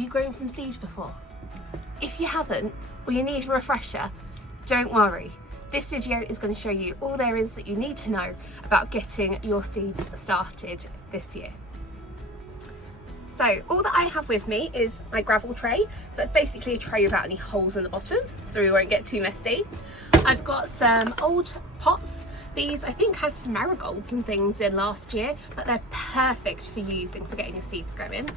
you grown from seed before? If you haven't, or you need a refresher, don't worry. This video is going to show you all there is that you need to know about getting your seeds started this year. So all that I have with me is my gravel tray. So that's basically a tray without any holes in the bottom, so we won't get too messy. I've got some old pots. These I think had some marigolds and things in last year, but they're perfect for getting your seeds going.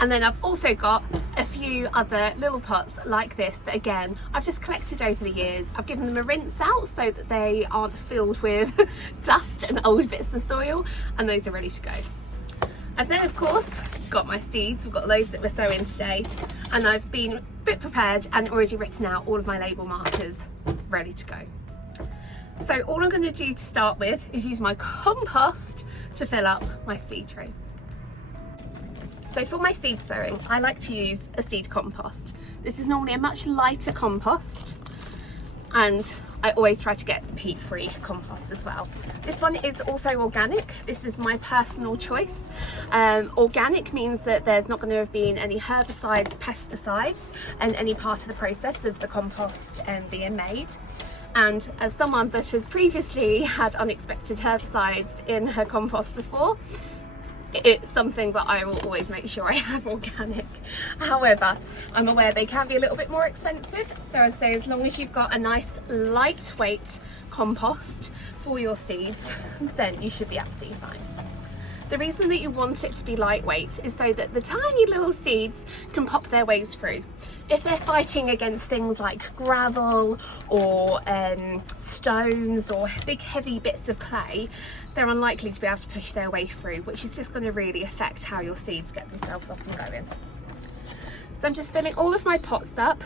And then I've also got a few other little pots like this that, again, I've just collected over the years. I've given them a rinse out so that they aren't filled with dust and old bits of soil, and those are ready to go. I've then of course got my seeds. We've got loads that we're sowing today, and I've been a bit prepared and already written out all of my label markers ready to go. So all I'm going to do to start with is use my compost to fill up my seed trays. So for my seed sowing, I like to use a seed compost. This is normally a much lighter compost, and I always try to get peat-free compost as well. This one is also organic. This is my personal choice. Organic means that there's not going to have been any herbicides, pesticides in any part of the process of the compost being made. And as someone that has previously had unexpected herbicides in her compost before, it's something that I will always make sure I have organic. However, I'm aware they can be a little bit more expensive, so I'd say as long as you've got a nice lightweight compost for your seeds, then you should be absolutely fine. The reason that you want it to be lightweight is so that the tiny little seeds can pop their ways through. If they're fighting against things like gravel or stones or big heavy bits of clay, they're unlikely to be able to push their way through, which is just going to really affect how your seeds get themselves off and going. So I'm just filling all of my pots up,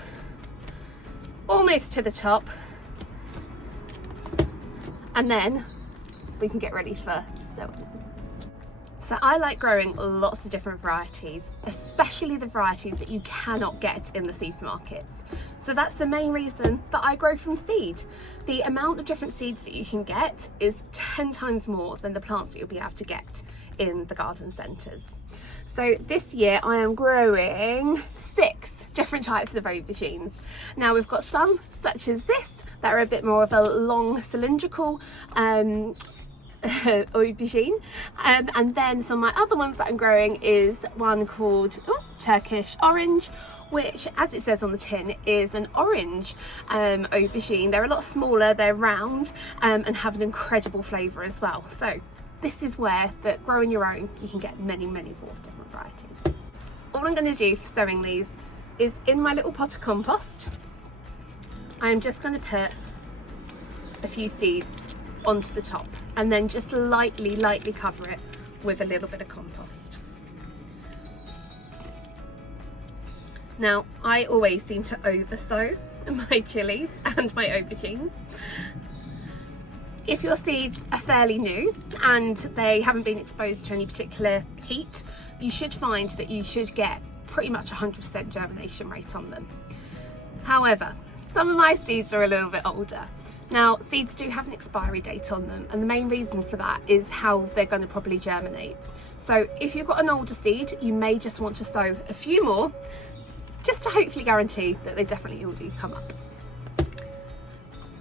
almost to the top, and then we can get ready for sowing. So I like growing lots of different varieties, especially the varieties that you cannot get in the supermarkets. So that's the main reason that I grow from seed. The amount of different seeds that you can get is 10 times more than the plants that you'll be able to get in the garden centres. So this year I am growing 6 different types of aubergines. Now we've got some such as this that are a bit more of a long cylindrical aubergine, and then some of my other ones that I'm growing is one called Turkish orange, which, as it says on the tin, is an orange aubergine. They're a lot smaller, they're round, and have an incredible flavour as well. So this is where that growing your own, you can get many more different varieties. All I'm going to do for sowing these is, in my little pot of compost, I'm just going to put a few seeds onto the top, and then just lightly cover it with a little bit of compost. Now, I always seem to oversow my chilies and my aubergines. If your seeds are fairly new and they haven't been exposed to any particular heat, you should find that you should get pretty much 100% germination rate on them. However, some of my seeds are a little bit older. Now, seeds do have an expiry date on them, and the main reason for that is how they're going to properly germinate. So if you've got an older seed, you may just want to sow a few more, just to hopefully guarantee that they definitely all do come up.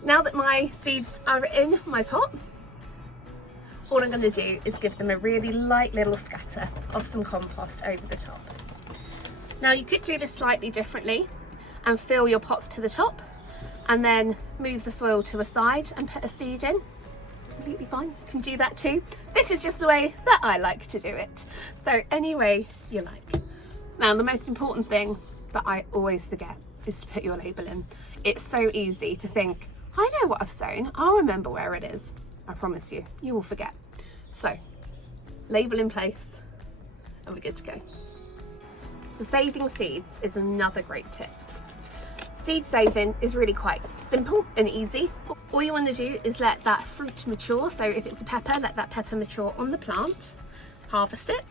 Now that my seeds are in my pot, all I'm going to do is give them a really light little scatter of some compost over the top. Now, you could do this slightly differently and fill your pots to the top, and then move the soil to a side and put a seed in. It's completely fine, you can do that too. This is just the way that I like to do it. So any way you like. Now, the most important thing that I always forget is to put your label in. It's so easy to think, I know what I've sown, I'll remember where it is. I promise you, you will forget. So, label in place, and we're good to go. So saving seeds is another great tip. Seed saving is really quite simple and easy. All you want to do is let that fruit mature. So if it's a pepper, let that pepper mature on the plant, harvest it,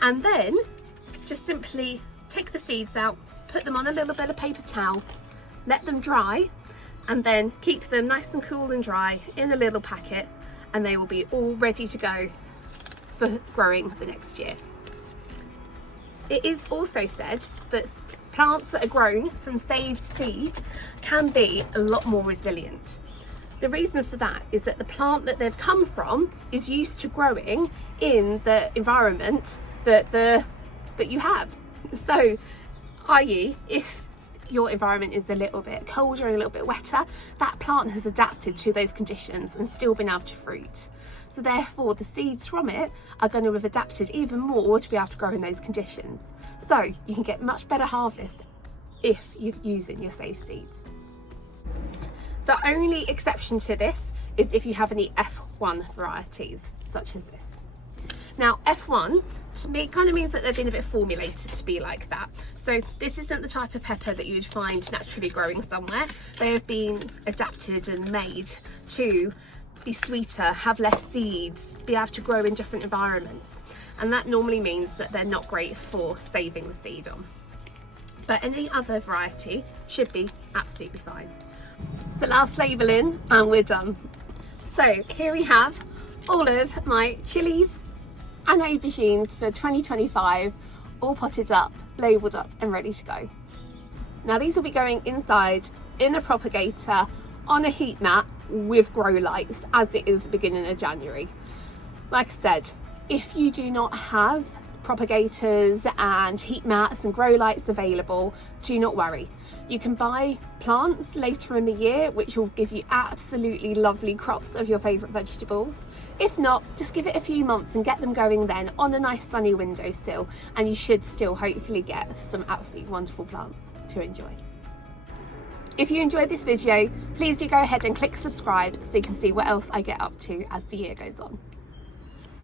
and then just simply take the seeds out, put them on a little bit of paper towel, let them dry, and then keep them nice and cool and dry in a little packet, and they will be all ready to go for growing the next year. It is also said that plants that are grown from saved seed can be a lot more resilient. The reason for that is that the plant that they've come from is used to growing in the environment that you have. So, i.e., if your environment is a little bit colder and a little bit wetter, that plant has adapted to those conditions and still been able to fruit. So therefore the seeds from it are going to have adapted even more to be able to grow in those conditions. So you can get much better harvests if you're using your saved seeds. The only exception to this is if you have any F1 varieties, such as this. Now F1 to me kind of means that they've been a bit formulated to be like that. So this isn't the type of pepper that you would find naturally growing somewhere. They have been adapted and made to be sweeter, have less seeds, be able to grow in different environments. And that normally means that they're not great for saving the seed on. But any other variety should be absolutely fine. So last labelling and we're done. So here we have all of my chilies and aubergines for 2025, all potted up, labelled up and ready to go. Now these will be going inside in a propagator on a heat mat with grow lights, as it is the beginning of January. Like I said, if you do not have propagators and heat mats and grow lights available, do not worry. You can buy plants later in the year which will give you absolutely lovely crops of your favourite vegetables. If not, just give it a few months and get them going then on a nice sunny windowsill, and you should still hopefully get some absolutely wonderful plants to enjoy. If you enjoyed this video, please do go ahead and click subscribe so you can see what else I get up to as the year goes on.